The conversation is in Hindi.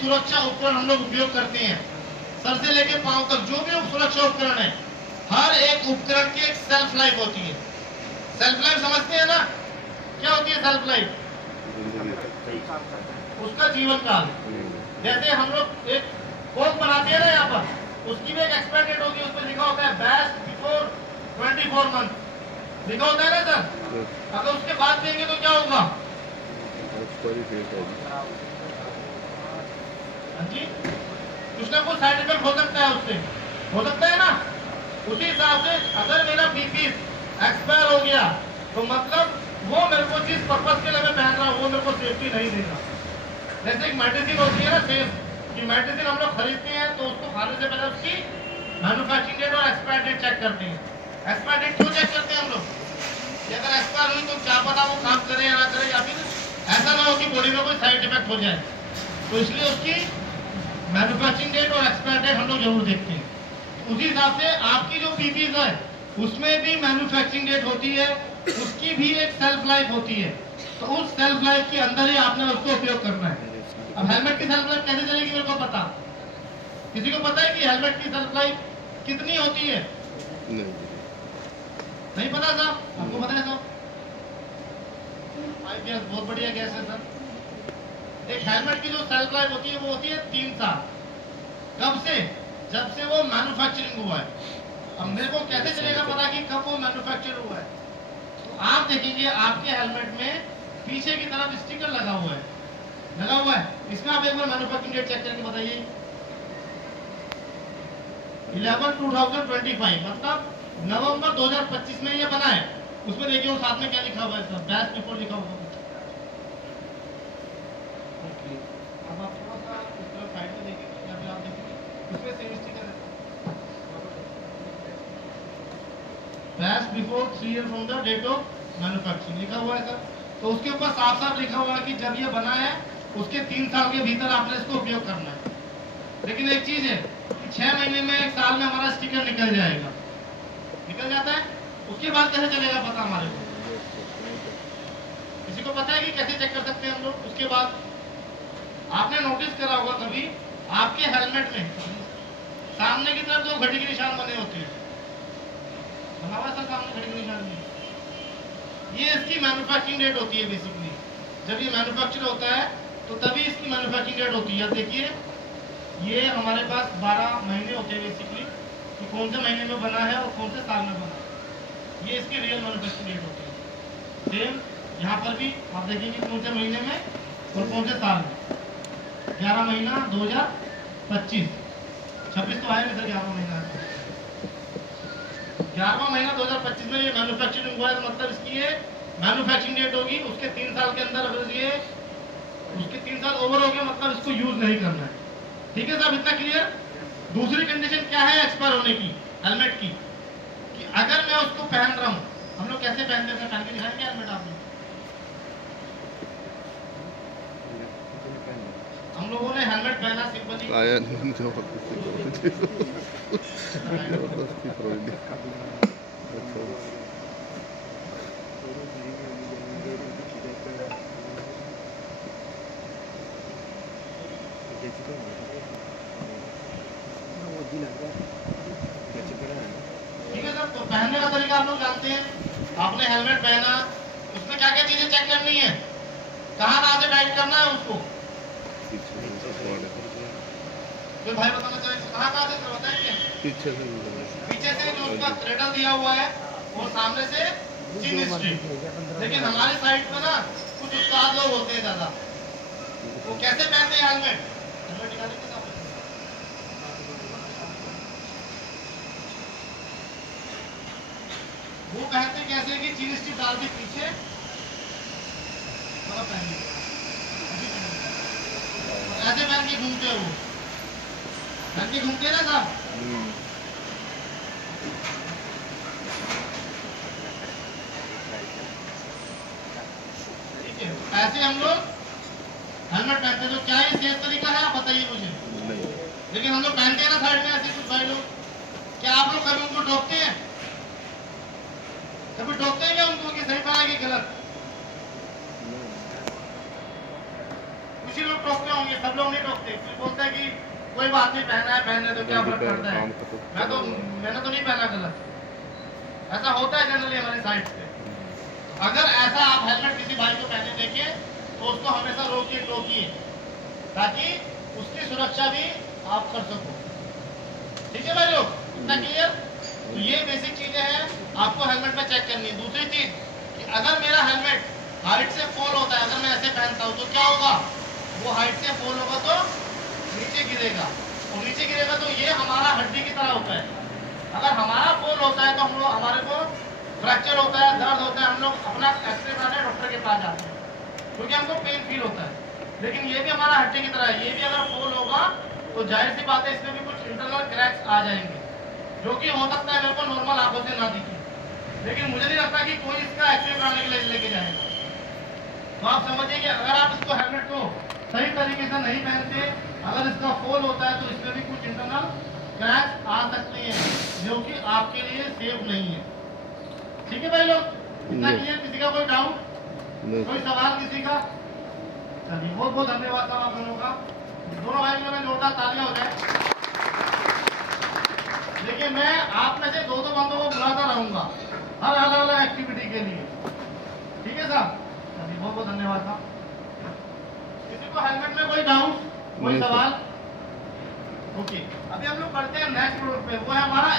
सुरक्षा उपकरण हम लोग उपयोग करते हैं, सर से लेकर पांव तक जो भी सुरक्षा उपकरण है, हर एक उपकरण की एक सेल्फ लाइफ होती है। सेल्फ लाइफ समझते हैं ना, क्या होती है सेल्फ लाइफ? उसका जीवन काल। जैसे हम लोग एक कोक बनाते हैं ना यहाँ पर, उसकी भी एक एक्सपायर डेट होती है, उस पर लिखा होता है बेस्ट बिफोर 24 मंथ लिखा होता है ना सर। अगर उसके बाद देंगे तो क्या होगा? हाँ जी, कुछ ना कुछ साइड इफेक्ट हो सकता है, उससे हो सकता है ना। उसी हिसाब से अगर मेरा बीपी एक्सपायर हो गया तो मतलब वो मेरे को जिस पर्पज के लिए मैं पहन रहा हूँ वो मेरे को सेफ्टी नहीं देगा। जैसे एक मेडिसिन होती है ना सेफ, कि मेडिसिन हम लोग खरीदते हैं तो उसको खाने से पहले उसकी मैन्युफैक्चरिंग डेट और एक्सपायर डेट चेक करते हैं। एक्सपायर डेट क्यों चेक करते हैं हम लोग? कि अगर एक्सपायर हुई तो क्या पता वो काम करे या ना करे, या फिर ऐसा ना हो कि बॉडी में कोई साइड इफेक्ट हो जाए, तो इसलिए उसकी मैन्युफैक्चरिंग डेट और एक्सपायर डेट हम लोग जरूर देखते हैं। उसी हिसाब से आपकी जो पीपीज है उसमें भी मैन्युफैक्चरिंग डेट होती है, उसकी भी एक सेल्फ लाइफ होती है, तो उस सेल्फ लाइफ के अंदर ही आपने उसको उपयोग करना है। अब हेलमेट की सेल्फ लाइफ कैसे चलेगी मेरे को पता? किसी को पता है कि हेलमेट की सेल्फ लाइफ कितनी होती है? नहीं पता साहब? आपको पता है साहब? गैस बहुत बढ़िया गैस है सर। एक हेलमेट की जो सेल्फ लाइफ होती है वो होती है 3 साल। कब से? जब से वो मैन्युफैक्चरिंग हुआ है। अब मेरे को कैसे चलेगा पता कि कब वो मैन्युफैक्चर हुआ है? तो आप देखेंगे आपके हेलमेट में पीछे की तरफ स्टिकर लगा हुआ है, लगा हुआ है। इसमें आप एक बार मैन्युफैक्चरिंग डेट चेक करके बताइए। 11/2025 मतलब नवंबर 2025 में ये बना है। उसमें देखिए वो साथ में क्या लिखा हुआ है सर? बेस्ट बिफोर लिखा हुआ है। अब आप थोड़ा सा इस तरफ साइड में देखिए, या फिर आप देखिए उसमें सेम स्टिकर है, best before 3 year from the date of manufacturing लिखा हुआ है सर। तो उसके ऊपर साफ साफ लिखा हुआ है कि जब ये बना है उसके 3 साल के भीतर आपने इसको उपयोग करना है। लेकिन एक चीज है कि 6 महीने में 1 साल में हमारा स्टिकर निकल जाएगा, निकल जाता है। उसके बाद कैसे चलेगा पता हमारे को? किसी को पता है कि कैसे चेक कर सकते हैं हम लोग? उसके बाद आपने नोटिस करा होगा कभी आपके हेलमेट में सामने की तरफ 2 घड़ी के निशान बने होते हैं, बना हुआ है सामने घड़ी के निशान में। ये इसकी मैन्युफैक्चरिंग डेट होती है बेसिकली। जब ये मैन्युफैक्चर होता है तो तभी इसकी मैन्युफैक्चरिंग डेट होती है। देखिए ये हमारे पास 12 महीने होते हैं बेसिकली, कि कौन से महीने में बना है और कौन से साल में बना है। ये इसकी रियल मैन्युफैक्चरिंग डेट होती है। सेम यहाँ पर भी आप देखेंगे कौन से महीने में और कौन से साल में। 11 महीना 2025, 26 तो आया नहीं सर, 11 महीना 11वां महीना 2025 में ये मैन्युफैक्चरिंग हुआ है, तो मतलब इसकी ये मैन्युफैक्चरिंग डेट होगी। उसके 3 साल के अंदर अगर ये उसके 3 साल ओवर हो गया मतलब इसको यूज नहीं करना है। ठीक है साहब, इतना क्लियर? दूसरी कंडीशन क्या है एक्सपायर होने की हेलमेट की? कि अगर मैं उसको पहन रहा हूँ, हम लोग कैसे पहनते हैं? पहन के दिखाएंगे हेलमेट आपको? हम लोगों ने हेलमेट पहना सिंपली ठीक है सर। तो पहनने का तरीका आप लोग जानते हैं। आपने हेलमेट पहना, उसमें क्या क्या चीजें चेक करनी है? कहाँ से टाइट करना है उसको? जो भाई बताना चाहेंगे कहाँ से बताएंगे? पीछे से जो उसका थ्रेडल दिया हुआ है और सामने से चिन स्ट्रिप। लेकिन हमारे साइड पे ना कुछ उस्ताद लोग होते हैं दादा, वो कैसे पहनते हैं हेलमेट? हेलमेट निकालेंगे ना, वो पहनते कैसे कि चिन स्ट्रिप डाल के पीछे पहन ऐसे पहन के घूमते हैं, वो पहन के घूमते हैं ना साहब। ठीक है, ऐसे हम लोग हेलमेट पहनते हैं। तो क्या ये सेफ तरीका है? आप बताइए मुझे। लेकिन हम लोग पहनते हैं ना साइड में ऐसे कुछ भाई लोग, क्या आप लोग कभी उनको टोकते हैं? कभी टोकते हैं क्या उनको कि सही पहना कि गलत? कुछ लोग लोग टोकते होंगे, सब लोग नहीं टोकते। कोई बोलता है कि कोई बात नहीं, पहना है पहनने तो क्या फर्क पड़ता है, मैंने तो नहीं पहना गलत। ऐसा होता है जनरली हमारी साइड पे। अगर ऐसा आप हेलमेट किसी भाई को पहने देखें तो उसको हमेशा रोकिए टोकिए, ताकि उसकी सुरक्षा भी आप कर सको। ठीक है भाई लोग, इतना क्लियर? तो ये बेसिक चीजें हैं आपको हेलमेट में चेक करनी है। दूसरी चीज कि अगर मेरा हेलमेट हाइट से फॉल होता है, अगर मैं ऐसे पहनता हूँ तो क्या होगा, वो हाइट से फॉल होगा तो नीचे गिरेगा, और नीचे गिरेगा तो ये हमारा हड्डी की तरह होता है। अगर हमारा फॉल होता है तो हम लोग, हमारे को फ्रैक्चर होता है, दर्द होता है, हम लोग अपना एक्सरे कराने डॉक्टर के पास जाते हैं क्योंकि हमको पेन फील होता है। लेकिन ये भी हमारा हड्डी की तरह है, ये भी अगर फॉल होगा तो जाहिर सी बात है इसमें भी कुछ इंटरनल क्रैक्स आ जाएंगे, जो कि हो सकता है मेरे को नॉर्मल आंखों से ना दिखे, लेकिन मुझे नहीं लगता कि कोई इसका एक्सरे कराने के लिए लेके जाएगा। तो आप समझिए कि अगर आप इसको हेलमेट को सही तरीके से नहीं पहनते, अगर इसका फॉल होता है तो इसमें भी कुछ इंटरनल क्रैक्स आ सकते हैं, जो कि आपके लिए सेफ नहीं है। ठीक है भाई लोग, इतना क्लियर? किसी का कोई डाउट, कोई सवाल किसी का? चलिए, बहुत बहुत धन्यवाद साहब आप दोनों का। दोनों भाई में जोरदार तालियां हो जाए। देखिए, मैं आप में से दो दो बंदों को बुलाता रहूंगा हर अलग अलग एक्टिविटी के लिए। ठीक है साहब? चलिए, बहुत बहुत धन्यवाद साहब। किसी को हेलमेट में कोई डाउट, कोई सवाल? ओके, अभी हम लोग करते हैं नेक्स्ट फ्लोर पे, वो है हमारा